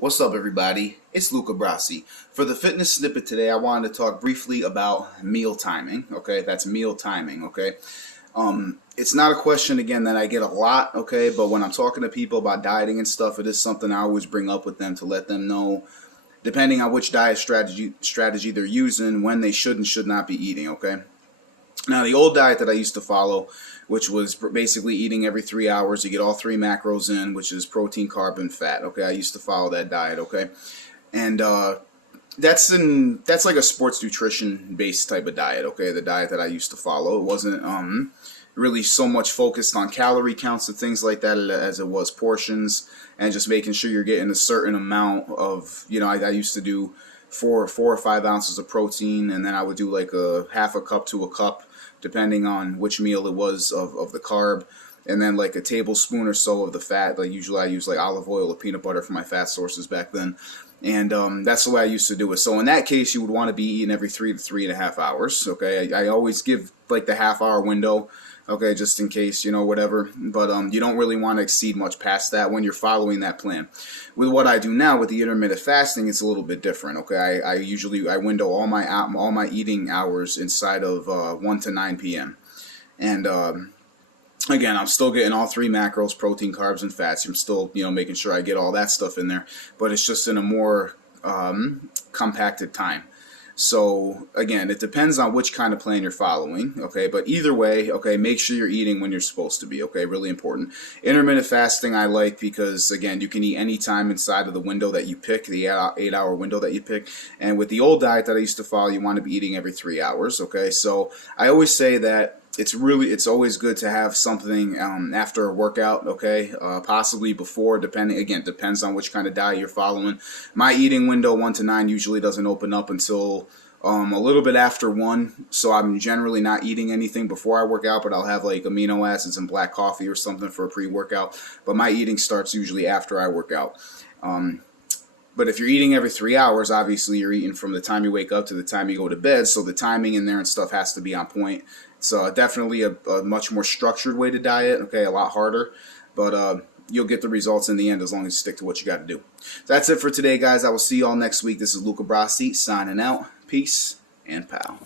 What's up, everybody? It's Luca Brasi. For the fitness snippet today, I wanted to talk briefly about meal timing. Okay, that's meal timing. Okay, it's not a question again that I get a lot. Okay, but when I'm talking to people about dieting and stuff, it is something I always bring up with them to let them know, depending on which diet strategy they're using, when they should and should not be eating. Okay. Now, the old diet that I used to follow, which was basically eating every 3 hours, you get all three macros in, which is protein, carb, and fat. Okay, I used to follow that diet. Okay, and that's like a sports nutrition based type of diet. Okay, the diet that I used to follow, it wasn't really so much focused on calorie counts and things like that as it was portions and just making sure you're getting a certain amount of, I used to do four or 5 ounces of protein, and then I would do like a half a cup to a cup, depending on which meal it was of the carb, and then like a tablespoon or so of the fat. Like usually I use like olive oil or peanut butter for my fat sources back then. And that's the way I used to do it. So in that case, you would want to be eating every 3 to 3.5 hours. Okay, I always give like the half-hour window. Okay, just in case, whatever. But you don't really want to exceed much past that when you're following that plan. With what I do now with the intermittent fasting, it's a little bit different. Okay, I usually window all my eating hours inside of 1 to 9 p.m. And again, I'm still getting all three macros: protein, carbs, and fats. I'm still, making sure I get all that stuff in there, but it's just in a more compacted time. So again, it depends on which kind of plan you're following, okay? But either way, okay, make sure you're eating when you're supposed to be, okay? Really important. Intermittent fasting I like because, again, you can eat any time inside of the window that you pick, the 8-hour window that you pick. And with the old diet that I used to follow, you want to be eating every 3 hours, okay? So I always say that it's always good to have something after a workout, okay? Possibly before, depends on which kind of diet you're following. My eating window 1 to 9 usually doesn't open up until a little bit after 1, so I'm generally not eating anything before I work out, but I'll have like amino acids and black coffee or something for a pre-workout. But my eating starts usually after I work out. But if you're eating every 3 hours, obviously you're eating from the time you wake up to the time you go to bed, so the timing in there and stuff has to be on point. So definitely a much more structured way to diet, okay, a lot harder, but you'll get the results in the end as long as you stick to what you got to do. So that's it for today, guys. I will see you all next week. This is Luca Brasi signing out. Peace and pow.